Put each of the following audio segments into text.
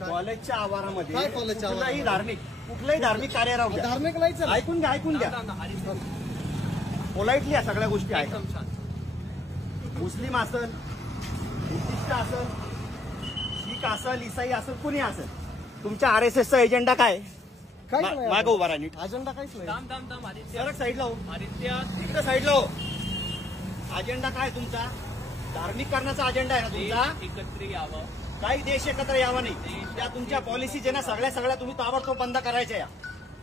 कॉलेजच्या आवारामध्ये काय कॉलेजच्या कुठलाही धार्मिक कार्य राहू द्या. धार्मिक नाही चालत. ऐकून घ्या पोलाइटली या सगळ्या गोष्टी आहेत. मुस्लिम असल, बुद्धिस्ट असल, शीख असल, इसाई असल, कुणी असल, तुमच्या RSSचा एजेंडा काय? मागं उभा राहा नीट. अजेंडा काहीच नाही. सरक साईडला हो, इकडे साईडला हो. अजेंडा काय तुमचा? धार्मिक करण्याचा अजेंडा आहे ना तुमचा? एकत्र यावं, काही देश एकत्र यावा नाही. त्या तुमच्या पॉलिसीज आहे ना सगळ्या तुम्ही ताबडतोब बंद करायच्या या.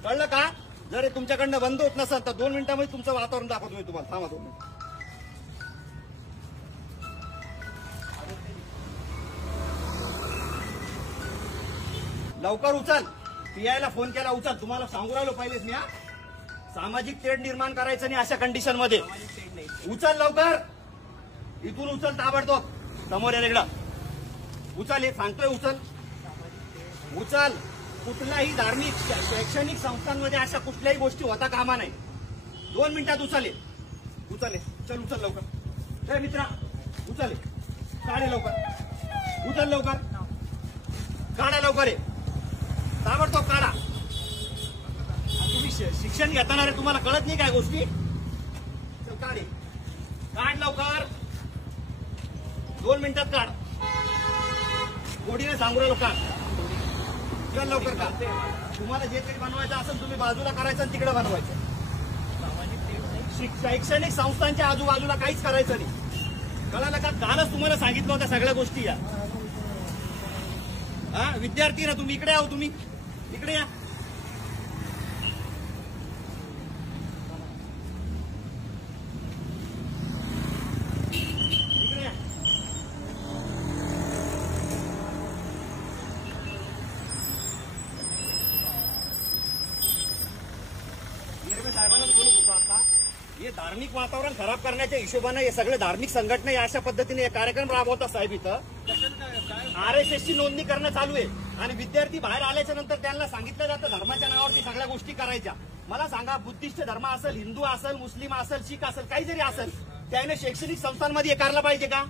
कळलं का? जर हे तुमच्याकडनं बंद होत नसेल तर 2 मिनिटांमध्ये तुमचं वातावरण दाखवतो मी तुम्हाला. थांबा 2 मिनिट. लवकर उचल. PI फोन केला, उचल. तुम्हाला सांगू राहिलो पहिलेच मी. सामाजिक तेढ निर्माण करायचं नाही अशा कंडिशन मध्ये. उचल लवकर, इथून उचल ताबडतोब. समोर या इकडं उचल. हे सांगतोय उचल. कुठल्याही धार्मिक शैक्षणिक संस्थांमध्ये अशा कुठल्याही गोष्टी होता कामा नाही. 2 मिनिटात उचल. चल उचल लवकर. ए मित्रा उचल. काढे लवकर. उचल लवकर. काढा लवकर. ताबडतोब काढा. तुम्ही शिक्षण घेताना रे, तुम्हाला कळत नाही काय गोष्टी? चल काढ लवकर. 2 मिनिटात काढ. गोडीने सांगू राहिलो काढ. चल लवकर काढ. तुम्हाला जे काही बनवायचं असेल तुम्ही बाजूला करायचं आणि तिकडे बनवायचं. शैक्षणिक संस्थांच्या आजूबाजूला काहीच करायचं नाही. कळालं का? कालच तुम्हाला सांगितलं होत्या सगळ्या गोष्टी या. विद्यार्थी ना तुम्ही, इकडे आहो. तुम्ही इकडे या. साहेबांनाच बोलत होतो आता. हे धार्मिक वातावरण खराब करण्याच्या हिशोबाने हे सगळे धार्मिक संघटना अशा पद्धतीने कार्यक्रम राबवतात साहेब. इथं RSSची नोंदणी करणं चालू आहे आणि विद्यार्थी बाहेर आल्याच्या नंतर त्यांना सांगितलं जातं धर्माच्या नावावरती सगळ्या गोष्टी करायच्या. मला सांगा, बुद्धिस्ट धर्म असेल, हिंदू असेल, मुस्लिम असेल, शीख असेल, काही जरी असेल, त्याने शैक्षणिक संस्थांमध्ये हे करायला पाहिजे का?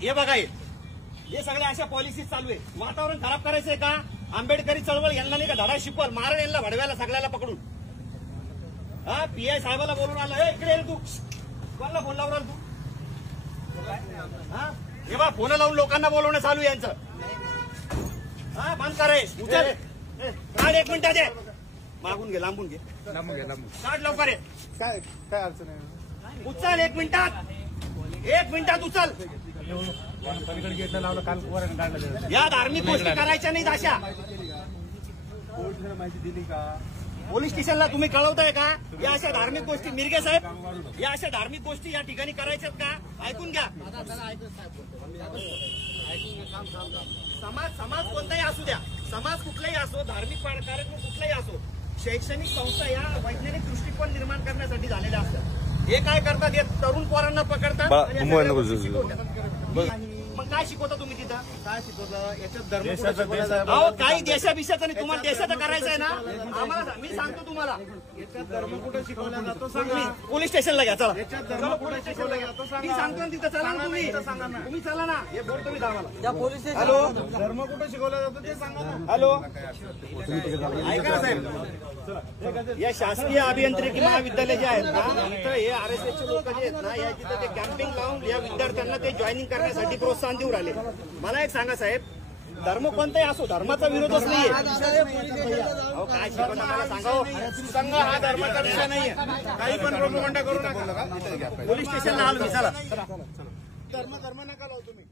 हे बघा, हे सगळ्या अशा पॉलिसीज चालू आहे. वातावरण खराब करायचंय का? आंबेडकरी चळवळ यांना नाही का धडा शिकवाल? मारण यांना भडव्याला सगळ्याला पकडून. PI साहेबाला बोलून आला. इकडे तू कोणाला फोन लावणार तू? हे बा, फोन लावून लोकांना बोलवणं चालू आहे यांचं. बंद कराय. उचल. काढ 1 मिनिटात दे. मागून घे, लांबून घे. काढ लवकर. काय अडचण आहे? उचल 1 मिनिटात. 1 मिनिटात उचल. या धार्मिक गोष्टी करायच्या नाहीत अशा. माहिती दिली का? पोलीस स्टेशनला तुम्ही कळवताय का? या अशा धार्मिक गोष्टी, मिरगे साहेब, या अशा धार्मिक गोष्टी या ठिकाणी करायच्यात का? ऐकून घ्या. समाज कोणताही असू द्या, समाज कुठलाही असो, धार्मिक कार्यक्रम कुठलाही असो, शैक्षणिक संस्था या वैज्ञानिक दृष्टिकोन निर्माण करण्यासाठी झालेल्या असतात. हे काय करतात? हे तरुण पोरांना पकडतात. मग काय शिकवता तुम्ही तिथं? काय शिकवता? याच्यात धर्म काही देशाभिषेचं नाही. तुम्हाला देशाचं करायचं आहे ना? आम्हाला मी सांगतो तुम्हाला. याच्यात धर्म कुठे शिकवला जातो सांगा. पोलीस स्टेशनला घ्या. चला. याच्यात धर्म कुठे शिकवला जातो मी सांगा. सांगतो ना तिथं. चला ना तुम्ही. सांगा ना. तुम्ही चला ना. हे बोलतो मी आम्हाला. हॅलो, धर्म कुठे शिकवला जातो ते सांगा ना. हॅलो, ऐका ना साहेब. या शासकीय अभियांत्रिकी महाविद्यालय जे आहेत ना, इथं हे RSSचे लोक जे आहेत ना, या तिथं ते कॅम्पिंग लावून या विद्यार्थ्यांना ते जॉईनिंग करण्यासाठी प्रोत्साहन देऊ राहिले. मला एक सांगा साहेब, धर्म कोणताही असो, धर्माचा विरोधच नाहीये. काय शिकवता मला सांगा. संघ हा धर्माचा विषय नाहीये. काही पण प्रोपगंडा करू नका. पोलीस स्टेशनला आलो मी. चला. धर्म नका लावू तुम्ही.